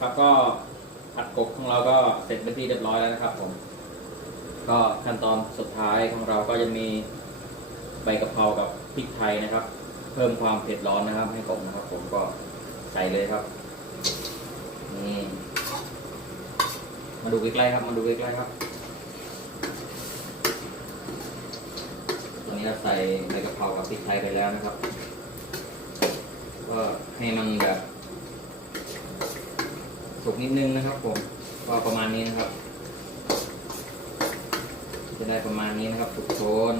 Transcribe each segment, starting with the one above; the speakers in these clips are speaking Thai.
ครับก็ผัดกบของเราก็เสร็จเป็นที่เรียบร้อยแล้วนะครับ ผม ก็ขั้นตอนสุดท้ายของเราก็จะมีใบกะเพรากับพริกไทยนะครับ เพิ่มความเผ็ดร้อนนะครับ ให้กบนะครับ ผมก็ใส่เลยครับนี่มาดูใกล้ๆครับ มาดูใกล้ๆครับตอนนี้เราใส่ใบกะเพรากับพริกไทยไปแล้วนะครับ ก็ให้มันแบบ นิดนึงนะครับผมก็ประมาณนี้นะครับ จะได้ประมาณนี้นะครับสุกโทน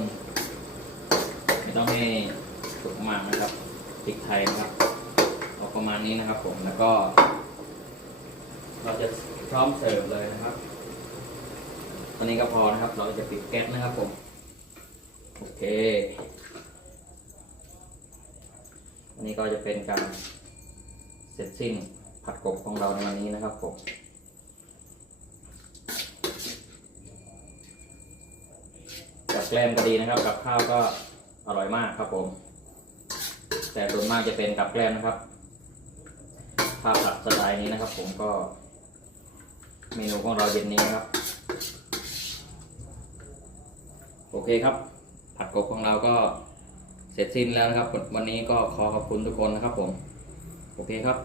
ไม่ต้องให้สุกมากนะครับพริกไทยนะครับเอาประมาณนี้นะครับผมแล้วก็ เราจะพร้อมเสิร์ฟเลยนะครับตอนนี้ก็พอนะครับ เราจะปิดแก๊สนะครับผม โอเคอันนี้ก็จะเป็นการเสร็จสิ้น ผัดกบของเราในวันนี้นะครับผมกับแกล้มก็ดีนะครับ กับข้าวก็อร่อยมากครับผม แต่ส่วนมากจะเป็นกับแกล้มนะครับข้าวผัดสไตล์นี้นะครับ ผมก็เมนูของเราเย็นนี้นะครับ โอเคครับ ผัดกบของเราก็เสร็จสิ้นแล้วนะครับ วันนี้ก็ขอขอบคุณทุกคนนะครับผม โอเคครับ